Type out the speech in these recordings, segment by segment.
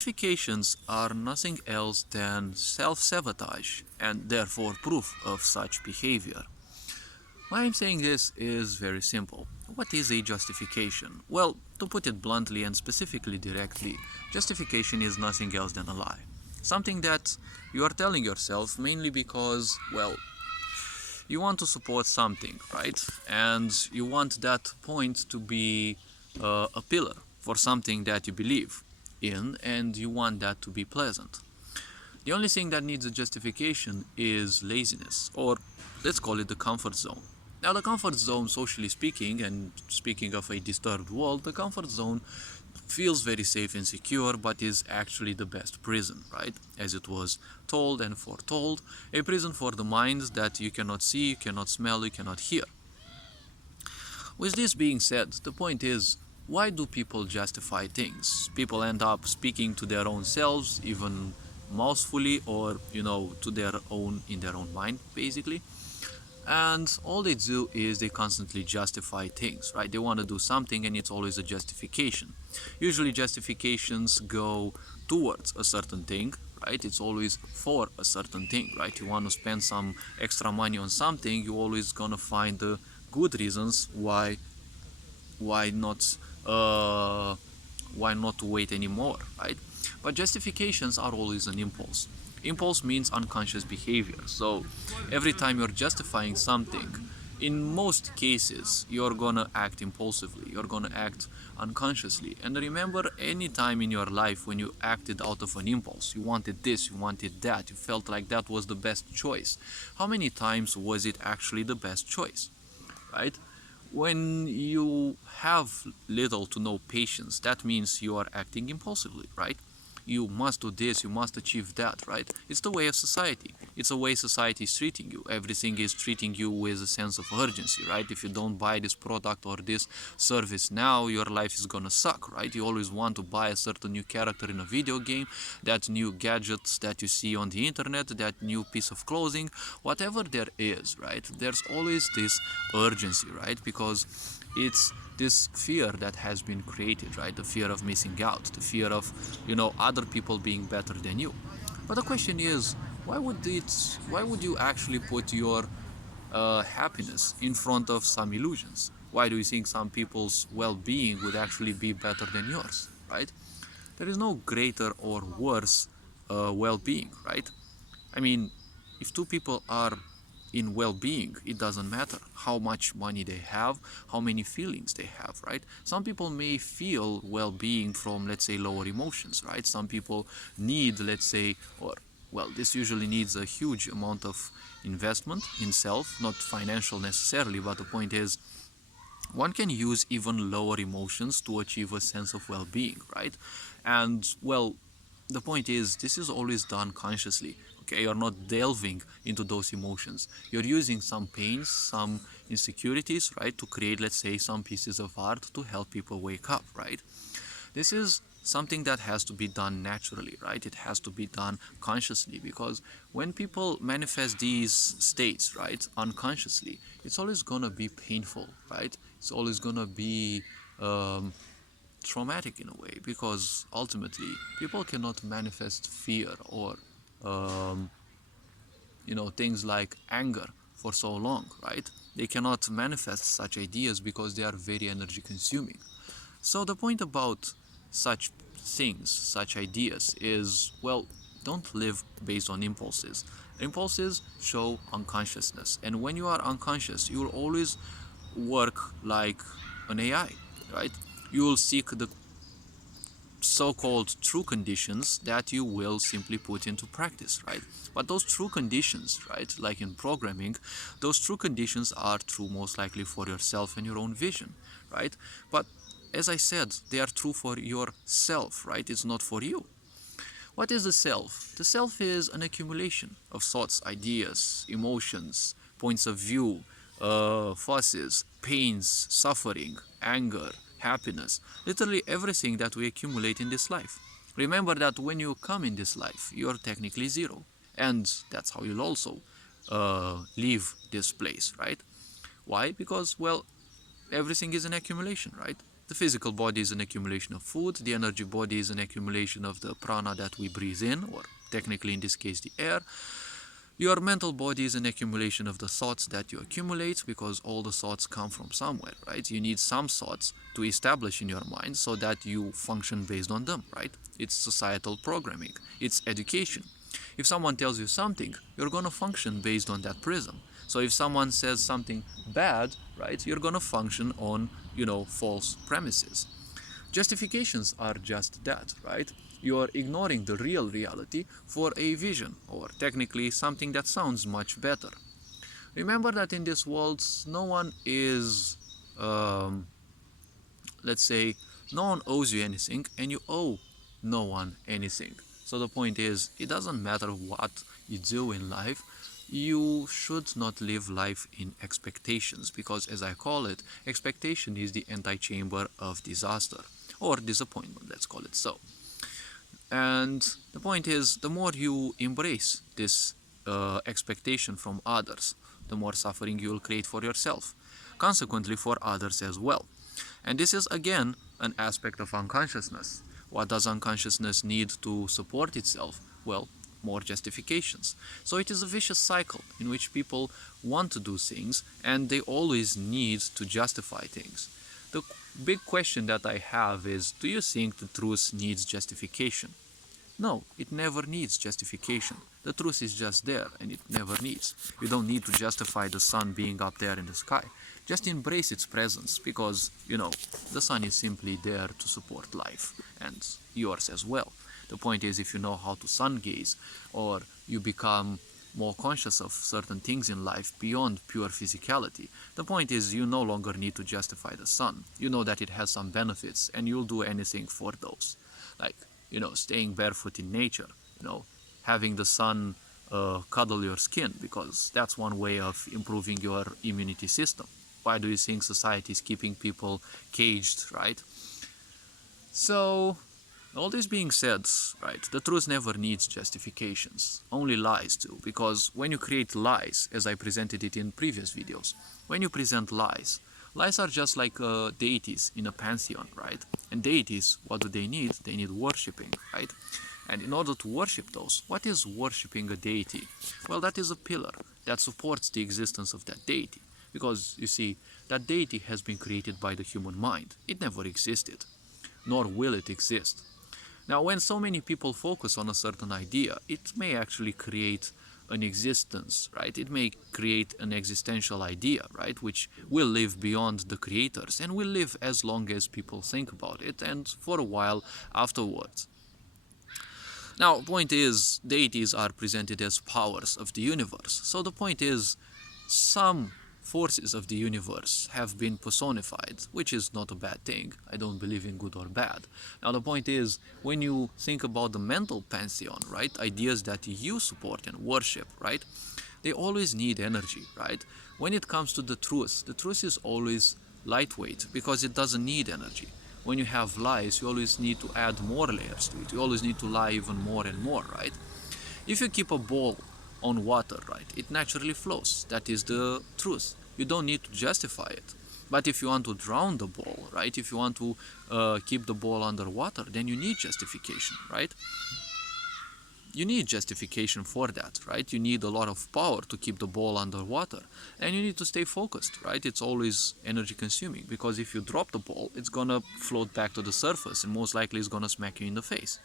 Justifications are nothing else than self-sabotage and therefore proof of such behavior. Why I'm saying this is very simple. What is a justification? Well, to put it bluntly and specifically directly, justification is nothing else than a lie. Something that you are telling yourself mainly because, well, you want to support something, right? And you want that point to be a pillar for something that you believe in, and you want that to be pleasant. The only thing that needs a justification is laziness, or let's call it the comfort zone. Now, the comfort zone, socially speaking, and speaking of a disturbed world, the comfort zone feels very safe and secure, but is actually the best prison, right? As it was told and foretold, a prison for the mind that you cannot see, you cannot smell, you cannot hear. With this being said, the point is, why do people justify things? People end up speaking to their own selves, even mouthfully, or to their own, in their own mind, basically. And all they do is they constantly justify things, right? They want to do something, and it's always a justification. Usually justifications go towards a certain thing, right? It's always for a certain thing, right? You want to spend some extra money on something, you're always gonna find the good reasons why not wait anymore, right? But justifications are always an impulse. Impulse means unconscious behavior. So every time you're justifying something, in most cases you're gonna act impulsively, you're gonna act unconsciously. And remember, any time in your life when you acted out of an impulse, you wanted this, you wanted that, you felt like that was the best choice, how many times was it actually the best choice, right? When you have little to no patience, that means you are acting impulsively, right? You must do this, you must achieve that, right? It's the way of society. It's the way society is treating you. Everything is treating you with a sense of urgency, right? If you don't buy this product or this service now, your life is gonna suck, right? You always want to buy a certain new character in a video game, that new gadgets that you see on the internet, that new piece of clothing, whatever there is, right? There's always this urgency, right? Because it's this fear that has been created, right? The fear of missing out, the fear of other people being better than you. But the question is, why would you actually put your happiness in front of some illusions? Why do you think some people's well-being would actually be better than yours, right? There is no greater or worse well-being, right? I mean, if two people are in well-being, it doesn't matter how much money they have, how many feelings they have, right? Some people may feel well-being from, let's say, lower emotions, right? Some people need, let's say, this usually needs a huge amount of investment in self, not financial necessarily, but the point is, one can use even lower emotions to achieve a sense of well-being, right? And the point is, this is always done consciously. Okay, you're not delving into those emotions. You're using some pains, some insecurities, right, to create, let's say, some pieces of art to help people wake up, right? This is something that has to be done naturally, right? It has to be done consciously, because when people manifest these states, right, unconsciously, it's always gonna be painful, right? It's always gonna be traumatic in a way, because ultimately people cannot manifest fear or things like anger for so long, right? They cannot manifest such ideas because they are very energy consuming. So the point about such things, such ideas is, don't live based on impulses. Impulses show unconsciousness, and when you are unconscious, you will always work like an AI, right? You will seek the so-called true conditions that you will simply put into practice, right? But those true conditions, right, like in programming, those true conditions are true most likely for yourself and your own vision, right? But as I said, they are true for yourself, right? It's not for you. What is the self? The self is an accumulation of thoughts, ideas, emotions, points of view, forces, pains, suffering, anger, happiness, literally everything that we accumulate in this life. Remember that when you come in this life, you're technically zero, and that's how you'll also leave this place, right? Why? Because, everything is an accumulation, right? The physical body is an accumulation of food. The energy body is an accumulation of the prana that we breathe in, or technically in this case the air. Your mental body is an accumulation of the thoughts that you accumulate, because all the thoughts come from somewhere, right? You need some thoughts to establish in your mind so that you function based on them, right? It's societal programming. It's education. If someone tells you something, you're going to function based on that prism. So if someone says something bad, right, you're going to function on, false premises. Justifications are just that, right? You're ignoring the real reality for a vision, or technically something that sounds much better. Remember that in this world, no one is, let's say, no one owes you anything, and you owe no one anything. So the point is, it doesn't matter what you do in life, you should not live life in expectations, because, as I call it, expectation is the antechamber of disaster, or disappointment, let's call it so. And the point is, the more you embrace this expectation from others, the more suffering you will create for yourself, consequently for others as well. And this is again an aspect of unconsciousness. What does unconsciousness need to support itself? Well, more justifications. So it is a vicious cycle in which people want to do things and they always need to justify things. The big question that I have is, do you think the truth needs justification? No, it never needs justification. The truth is just there and it never needs. You don't need to justify the sun being up there in the sky. Just embrace its presence, because, the sun is simply there to support life, and yours as well. The point is, if you know how to sun gaze, or you become more conscious of certain things in life beyond pure physicality, the point is you no longer need to justify the sun. You know that it has some benefits and you'll do anything for those. Like, staying barefoot in nature, having the sun cuddle your skin, because that's one way of improving your immunity system. Why do you think society is keeping people caged, right? So, all this being said, right, the truth never needs justifications, only lies do, because when you create lies, as I presented it in previous videos, when you present lies are just like deities in a pantheon, right? And deities, what do they need? They need worshipping, right? And in order to worship those, what is worshipping a deity? Well, that is a pillar that supports the existence of that deity, because, you see, that deity has been created by the human mind. It never existed, nor will it exist. Now, when so many people focus on a certain idea, it may actually create an existence, right? It may create an existential idea, right? Which will live beyond the creators and will live as long as people think about it and for a while afterwards. Now, the point is, deities are presented as powers of the universe. So the point is, some forces of the universe have been personified, which is not a bad thing. I don't believe in good or bad. Now the point is, when you think about the mental pantheon, right, ideas that you support and worship, right, they always need energy, right? When it comes to the truth is always lightweight because it doesn't need energy. When you have lies, you always need to add more layers to it. You always need to lie even more and more, right? If you keep a ball on water, right, it naturally flows. That is the truth. You don't need to justify it. But if you want to drown the ball, right, if you want to keep the ball underwater, then you need justification, right? You need justification for that, right? You need a lot of power to keep the ball underwater. And you need to stay focused, right? It's always energy consuming, because if you drop the ball, it's gonna float back to the surface and most likely it's gonna smack you in the face.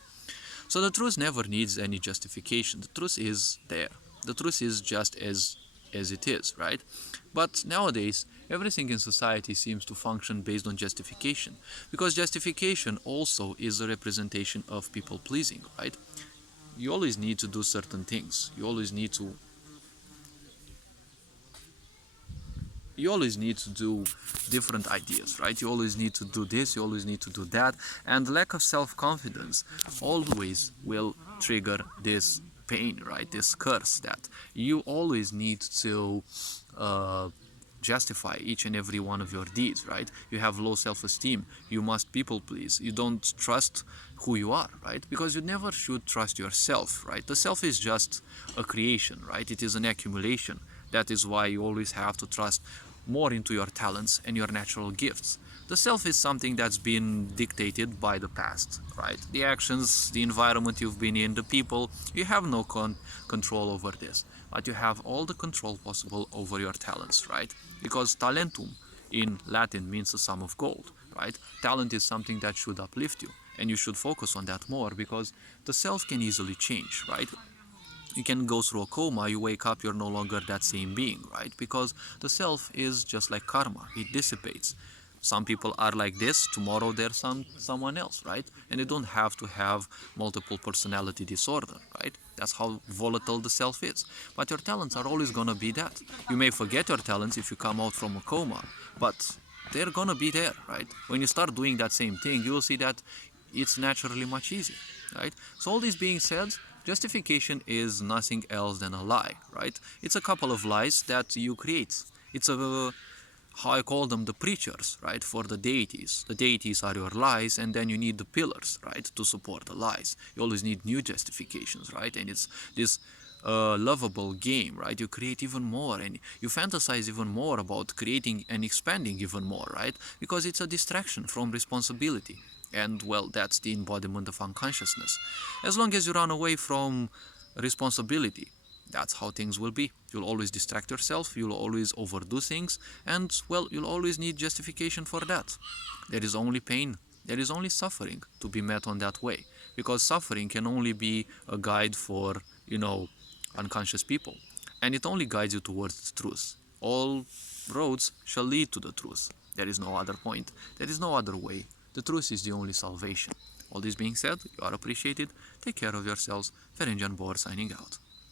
So the truth never needs any justification. The truth is there. The truth is just as it is, right? But nowadays, everything in society seems to function based on justification, because justification also is a representation of people pleasing, right? You always need to do certain things. You always need to do different ideas, right? You always need to do this, you always need to do that, and lack of self-confidence always will trigger this pain, right? This curse that you always need to justify each and every one of your deeds, right? You have low self-esteem, you must people please, you don't trust who you are, right? Because you never should trust yourself, right? The self is just a creation, right? It is an accumulation. That is why you always have to trust more into your talents and your natural gifts. The self is something that's been dictated by the past, right? The actions, the environment you've been in, the people, you have no control over this, but you have all the control possible over your talents, right? Because talentum in Latin means the sum of gold, right? Talent is something that should uplift you, and you should focus on that more because the self can easily change, right? You can go through a coma, you wake up, you're no longer that same being, right? Because the self is just like karma, it dissipates. Some people are like this, tomorrow they're someone else, right? And you don't have to have multiple personality disorder, right? That's how volatile the self is. But your talents are always gonna be that. You may forget your talents if you come out from a coma, but they're gonna be there, right? When you start doing that same thing, you will see that it's naturally much easier, right? So all this being said, justification is nothing else than a lie, right? It's a couple of lies that you create. It's a, how I call them, the preachers, right, for the deities. The deities are your lies, and then you need the pillars, right, to support the lies. You always need new justifications, right? And it's this lovable game, right? You create even more and you fantasize even more about creating and expanding even more, right? Because it's a distraction from responsibility. And well, that's the embodiment of unconsciousness. As long as you run away from responsibility, that's how things will be. You'll always distract yourself, you'll always overdo things, and well, you'll always need justification for that. There is only pain, there is only suffering to be met on that way, because suffering can only be a guide for, unconscious people, and it only guides you towards the truth. All roads shall lead to the truth. There is no other point, there is no other way. The truth is the only salvation. All this being said, you are appreciated. Take care of yourselves. Ferenc Bor signing out.